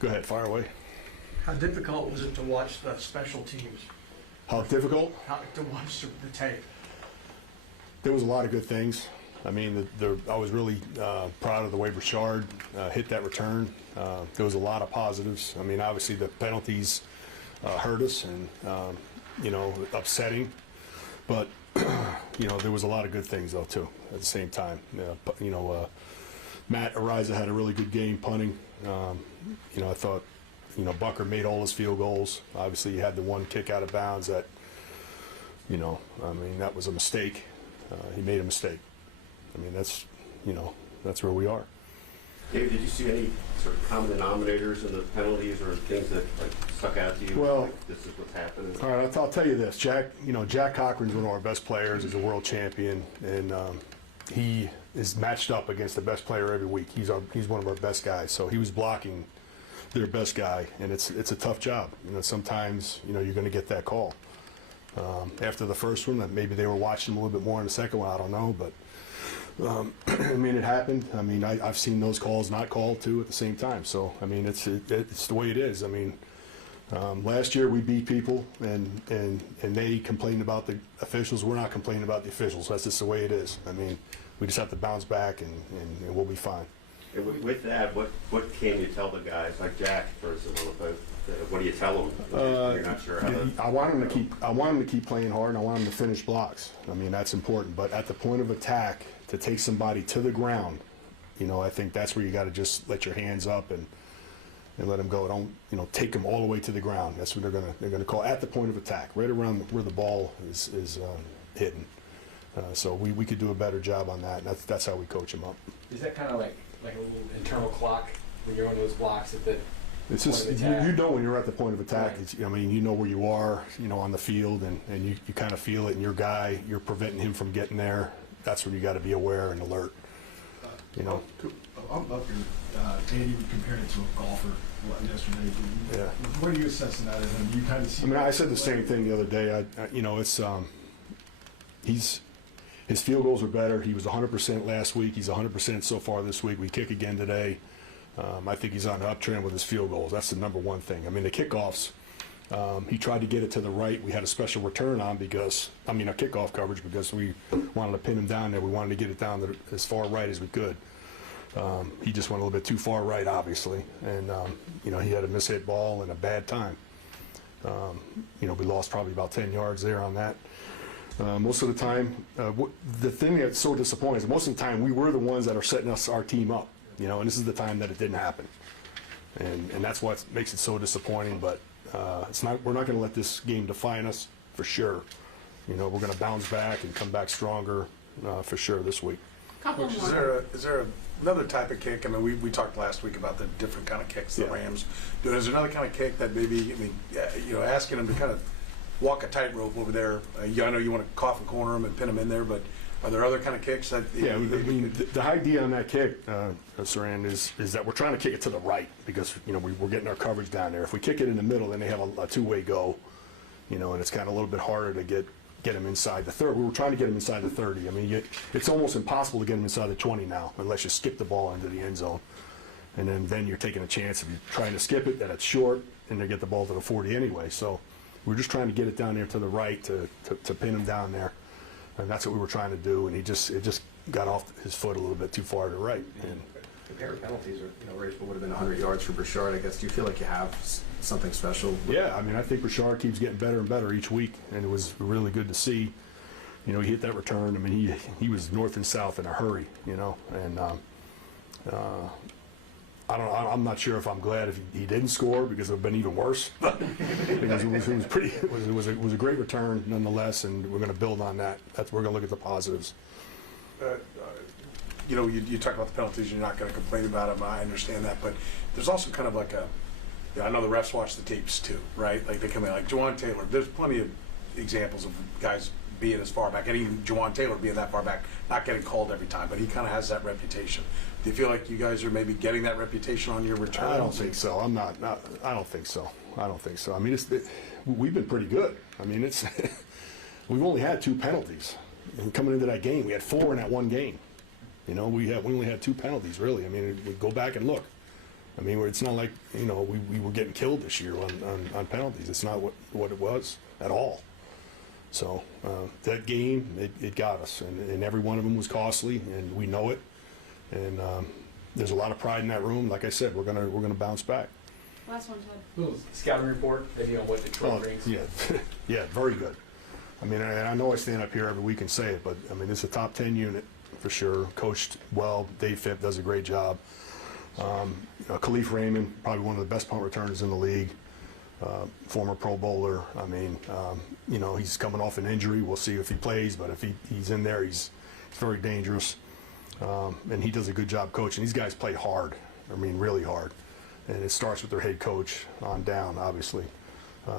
Go ahead, fire away. How difficult was it to watch the special teams? How difficult? How to watch the tape? There was a lot of good things. I mean, I was really proud of the way Richard hit that return. There was a lot of positives. I mean, obviously the penalties hurt us and, upsetting. But, there was a lot of good things, though, too, at the same time. Matt Ariza had a really good game punting. I thought, Bucker made all his field goals. Obviously, he had the one kick out of bounds that, that was a mistake. He made a mistake. I mean, that's where we are. Dave, did you see any sort of common denominators in the penalties or things that stuck out to you? Well, this is what's happening. All right, I'll tell you this. Jack Cochran's one of our best players. He's a world champion, and he is matched up against the best player every week. He's one of our best guys. So he was blocking their best guy, and it's a tough job. Sometimes you're going to get that call. After the first one, maybe they were watching him a little bit more in the second one. I don't know, but it happened. I mean, I've seen those calls not called too at the same time. So it's the way it is. Last year we beat people, and they complained about the officials. We're not complaining about the officials. That's just the way it is. We just have to bounce back, and we'll be fine. And with that, what can you tell the guys like Jack, for example? What do you tell them? You're not sure how to. I want him to keep playing hard, and I want him to finish blocks. That's important. But at the point of attack, to take somebody to the ground, I think that's where you got to just let your hands up and let them go. Don't take them all the way to the ground. That's what they're gonna call at the point of attack, right around where the ball is hitting. So we could do a better job on that. And that's how we coach them up. Is that kind of like a little internal clock when you're on those blocks at the It's just you know when you're at the point of attack. Right. You know where you are, on the field, and you kind of feel it. And your guy, you're preventing him from getting there. That's when you got to be aware and alert. I'll love your Andy compared it to a golfer yesterday. Yeah. What are you assessing that as? And you kind of see. I said the same thing the other day. His field goals are better. He was 100% last week. He's 100% so far this week. We kick again today. I think he's on an uptrend with his field goals. That's the number one thing. The kickoffs, he tried to get it to the right. We had a special return on a kickoff coverage because we wanted to pin him down there. We wanted to get it down as far right as we could. He just went a little bit too far right, obviously. And, he had a mishit ball and a bad time. We lost probably about 10 yards there on that. Most of the time, the thing that's so disappointing is most of the time we were the ones that are setting our team up. And this is the time that it didn't happen, and that's what makes it so disappointing. But we're not going to let this game define us for sure. We're going to bounce back and come back stronger for sure this week. Coach, is there another type of kick? We talked last week about the different kind of kicks the Rams do. Is there another kind of kick that maybe asking them to kind of walk a tightrope over there? I know you want to cough and corner them and pin them in there, but are there other kind of kicks that? The idea on that kick, Saran, is that we're trying to kick it to the right because we're getting our coverage down there. If we kick it in the middle, then they have a two-way go, and it's kind of a little bit harder to get him inside the 30. We were trying to get him inside the 30. It's almost impossible to get him inside the 20 now unless you skip the ball into the end zone, and then you're taking a chance if you're trying to skip it that it's short and they get the ball to the 40 anyway. So we're just trying to get it down there to the right to pin him down there. And that's what we were trying to do, and it just got off his foot a little bit too far to the right. And compare penalties, Rachel would have been 100 yards for Richard. I guess. Do you feel like you have something special? Yeah, I think Richard keeps getting better and better each week, and it was really good to see. He hit that return. He was north and south in a hurry. And I'm not sure if I'm glad if he didn't score because it would have been even worse. Because it was a great return nonetheless, and we're going to build on that. We're going to look at the positives. You talk about the penalties. You're not going to complain about them. I understand that, but there's also kind of like I know the refs watch the tapes too, right? Like they come in, like Juwan Taylor. There's plenty of examples of guys being as far back, and even Juwan Taylor being that far back, not getting called every time, but he kind of has that reputation. Do you feel like you guys are maybe getting that reputation on your return? I don't think so. I don't think so. We've been pretty good. We've only had 2 penalties. And coming into that game, we had 4 in that one game. We only had 2 penalties, really. We go back and look. I mean, it's not like, you know, we were getting killed this year on penalties. It's not what it was at all. So that game, it got us, and every one of them was costly, and we know it. And there's a lot of pride in that room. Like I said, we're gonna bounce back. Last one, Todd. Little scouting report, maybe on what Detroit brings. Yeah, yeah, very good. I mean, and I know I stand up here every week and say it, but I mean, it's a top 10 unit for sure. Coached well. Dave Toub does a great job. Khalif Raymond, probably one of the best punt returners in the league. Former Pro Bowler. I mean, you know, he's coming off an injury. We'll see if he plays, but if he's in there, he's very dangerous. And he does a good job coaching. These guys play hard. I mean, really hard. And it starts with their head coach on down, obviously.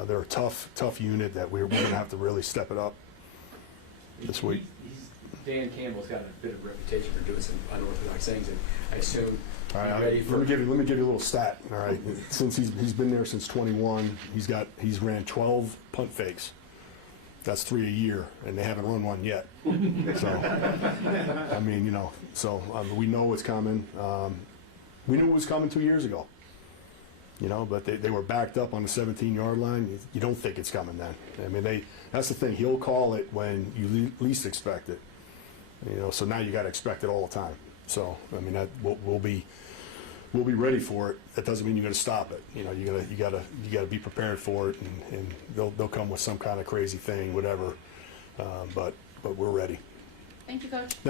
They're a tough unit that we're going to have to really step it up this week. Dan Campbell's got a bit of a reputation for doing some unorthodox things, and I assume All right, he's ready for. let me give you a little stat. All right, since he's been there since 21, he's ran 12 punt fakes. That's 3 a year, and they haven't run one yet. So, I mean, you know, so we know what's coming. We knew it was coming 2 years ago. You know, but they were backed up on the 17-yard line. You don't think it's coming then. I mean, that's the thing. He'll call it when you least expect it. You know, so now you got to expect it all the time. So, I mean, we'll be ready for it. That doesn't mean you're going to stop it. You know, you gotta be prepared for it, and they'll come with some kind of crazy thing, whatever. But we're ready. Thank you, Coach. Thanks.